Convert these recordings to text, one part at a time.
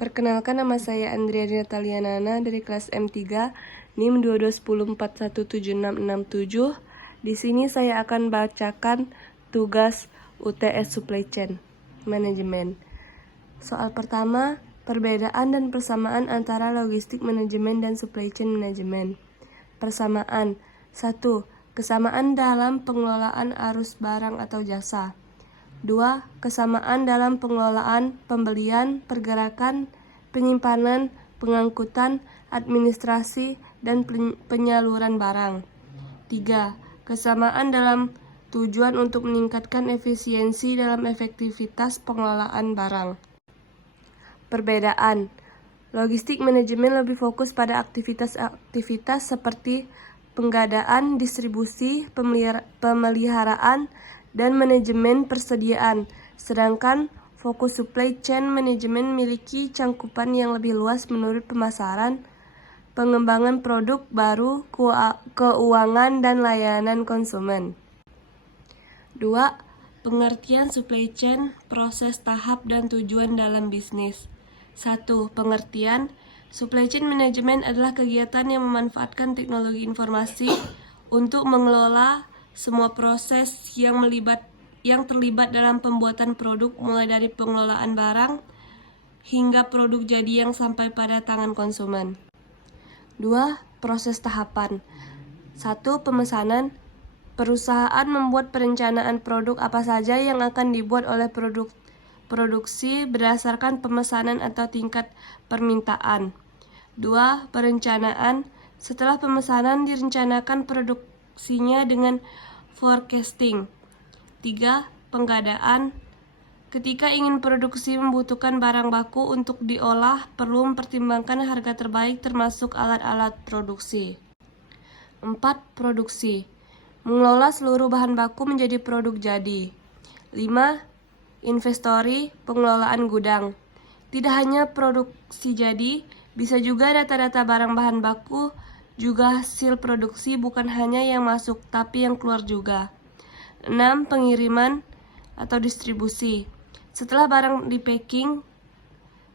Perkenalkan, nama saya Andriana Talianana dari kelas M3, NIM 2210417667. Di sini saya akan bacakan tugas UTS Supply Chain Management. Soal pertama, perbedaan dan persamaan antara logistik manajemen dan supply chain management. Persamaan. 1. Kesamaan dalam pengelolaan arus barang atau jasa. 2. Kesamaan dalam pengelolaan pembelian, pergerakan, penyimpanan, pengangkutan, administrasi, dan penyaluran barang. 3. Kesamaan dalam tujuan untuk meningkatkan efisiensi dalam efektivitas pengelolaan barang. Perbedaan. Logistik manajemen lebih fokus pada aktivitas seperti penggadaan, distribusi, pemeliharaan, dan manajemen persediaan. Sedangkan fokus supply chain manajemen memiliki cangkupan yang lebih luas menurut pemasaran, pengembangan produk baru, keuangan, dan layanan konsumen. 2. Pengertian supply chain, proses, tahap, dan tujuan dalam bisnis. 1. Pengertian. Supply chain management adalah kegiatan yang memanfaatkan teknologi informasi untuk mengelola semua proses yang terlibat dalam pembuatan produk, mulai dari pengelolaan barang hingga produk jadi yang sampai pada tangan konsumen. 2. Proses tahapan. 1. Pemesanan. Perusahaan membuat perencanaan produk apa saja yang akan dibuat oleh produksi berdasarkan pemesanan atau tingkat permintaan. 2. Perencanaan. Setelah pemesanan, direncanakan produksinya dengan forecasting. 3. Penggadaan. Ketika ingin produksi membutuhkan barang baku untuk diolah, perlu mempertimbangkan harga terbaik termasuk alat-alat produksi. 4. Produksi. Mengelola seluruh bahan baku menjadi produk jadi. 5. Inventory, pengelolaan gudang. Tidak hanya produksi jadi, bisa juga data-data barang bahan baku, juga hasil produksi, bukan hanya yang masuk tapi yang keluar juga. 6. Pengiriman atau distribusi. Setelah barang di-packing,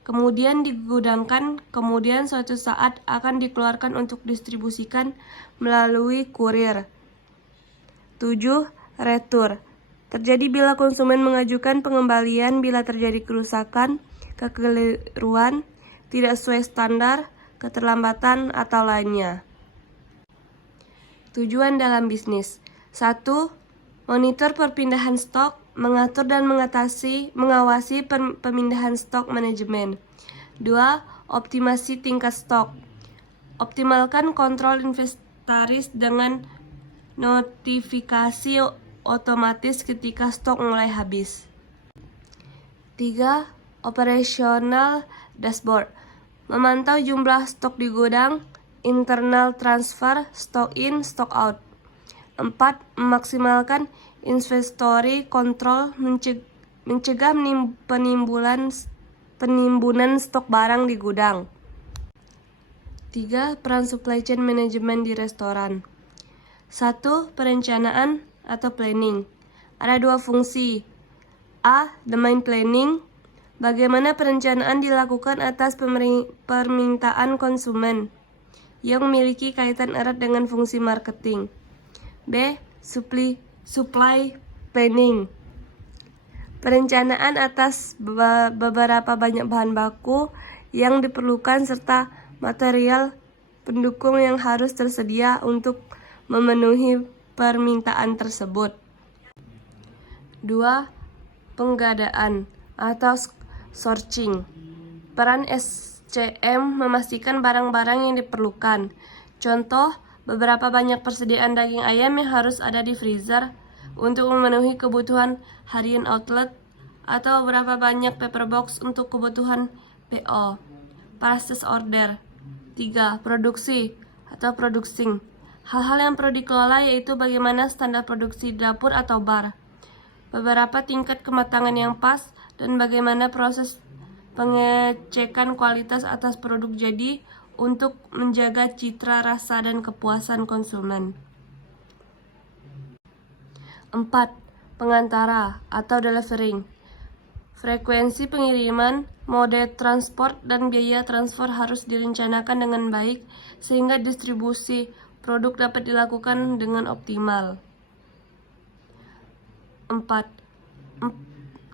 kemudian digudangkan, kemudian suatu saat akan dikeluarkan untuk distribusikan melalui kurir. 7. Retur. Terjadi bila konsumen mengajukan pengembalian bila terjadi kerusakan, kekeliruan, tidak sesuai standar, keterlambatan, atau lainnya. Tujuan dalam bisnis. 1. Monitor perpindahan stok, mengatur dan mengawasi pemindahan stok manajemen. 2. Optimasi tingkat stok. Optimalkan kontrol inventaris dengan notifikasi otomatis ketika stok mulai habis. 3. Operational dashboard. Memantau jumlah stok di gudang, internal transfer, stock in, stock out. 4. Memaksimalkan inventory control, mencegah penimbunan stok barang di gudang. 3. Peran supply chain management di restoran. 1. Perencanaan atau planning. Ada dua fungsi. A. Domain planning. Bagaimana perencanaan dilakukan atas permintaan konsumen yang memiliki kaitan erat dengan fungsi marketing. B. Supply planning. Perencanaan atas beberapa banyak bahan baku yang diperlukan serta material pendukung yang harus tersedia untuk memenuhi permintaan tersebut. 2. Penggadaan atau sourcing. Peran SCM memastikan barang-barang yang diperlukan. Contoh, beberapa banyak persediaan daging ayam yang harus ada di freezer untuk memenuhi kebutuhan harian outlet, atau beberapa banyak paper box untuk kebutuhan PO, purchase order. 3. Produksi atau producing. Hal-hal yang perlu dikelola yaitu bagaimana standar produksi dapur atau bar, beberapa tingkat kematangan yang pas, dan bagaimana proses pengecekan kualitas atas produk jadi untuk menjaga citra rasa dan kepuasan konsumen. 4. Pengantara atau delivering. Frekuensi pengiriman, Mode transport dan biaya transfer harus direncanakan dengan baik sehingga distribusi produk dapat dilakukan dengan optimal. 4.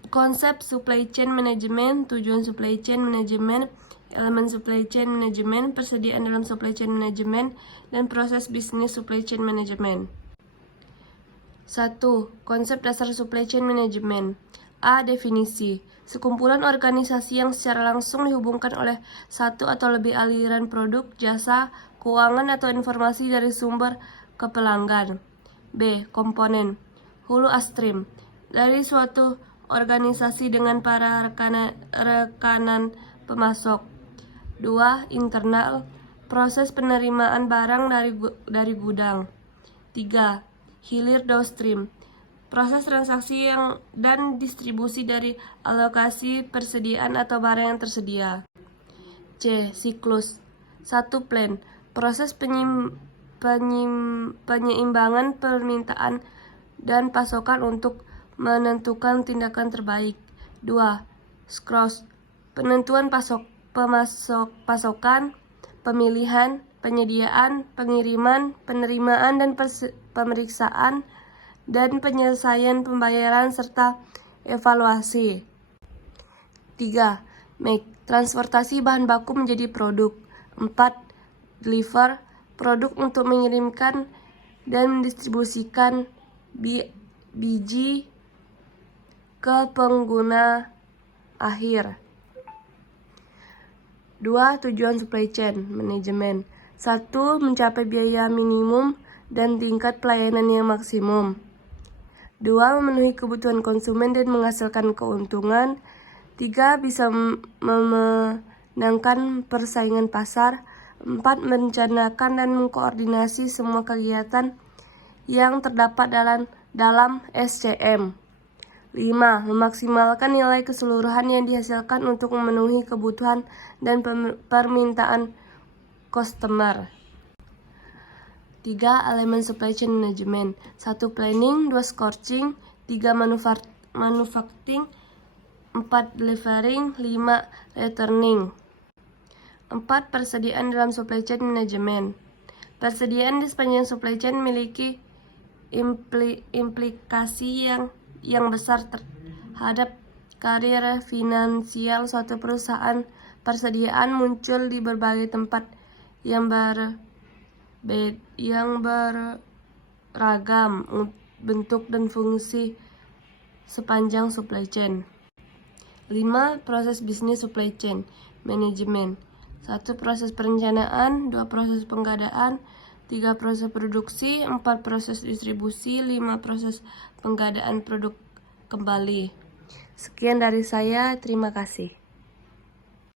Konsep supply chain management, tujuan supply chain management, elemen supply chain management, persediaan dalam supply chain management, dan proses bisnis supply chain management. 1. Konsep dasar supply chain management. A. Definisi. Sekumpulan organisasi yang secara langsung dihubungkan oleh satu atau lebih aliran produk, jasa, keuangan, atau informasi dari sumber ke pelanggan. B. Komponen. Hulu upstream. Dari suatu organisasi dengan para rekanan pemasok. 2. Internal. Proses penerimaan barang dari gudang. 3. Hilir downstream. Proses transaksi dan distribusi dari alokasi persediaan atau barang yang tersedia. C. Siklus. 1. Plan. Proses penyeimbangan permintaan dan pasokan untuk menentukan tindakan terbaik. 2. Scrous. Penentuan pasokan, pemilihan, penyediaan, pengiriman, penerimaan dan pemeriksaan, dan penyelesaian pembayaran serta evaluasi. 3. Make. Transportasi bahan baku menjadi produk. 4. Deliver. Produk untuk mengirimkan dan mendistribusikan biji ke pengguna akhir. 2. Tujuan supply chain management. 1. Mencapai biaya minimum dan tingkat pelayanan yang maksimum. 2. Memenuhi kebutuhan konsumen dan menghasilkan keuntungan. 3. Bisa memenangkan persaingan pasar. 4. Merencanakan dan mengkoordinasi semua kegiatan yang terdapat dalam SCM. 5. Memaksimalkan nilai keseluruhan yang dihasilkan untuk memenuhi kebutuhan dan permintaan customer. 3. Elemen supply chain management. 1. Planning. 2. Sourcing. 3. Manufacturing. 4. Delivering. 5. Returning. 4. Persediaan dalam supply chain management. Persediaan di sepanjang supply chain memiliki implikasi yang besar terhadap karir finansial suatu perusahaan. Persediaan muncul di berbagai tempat yang beragam bentuk dan fungsi sepanjang supply chain. 5. Proses bisnis supply chain management. 1. Proses perencanaan. 2. Proses pengadaan. 3. Proses produksi. 4. Proses distribusi. 5. Proses pengadaan produk kembali. Sekian dari saya, terima kasih.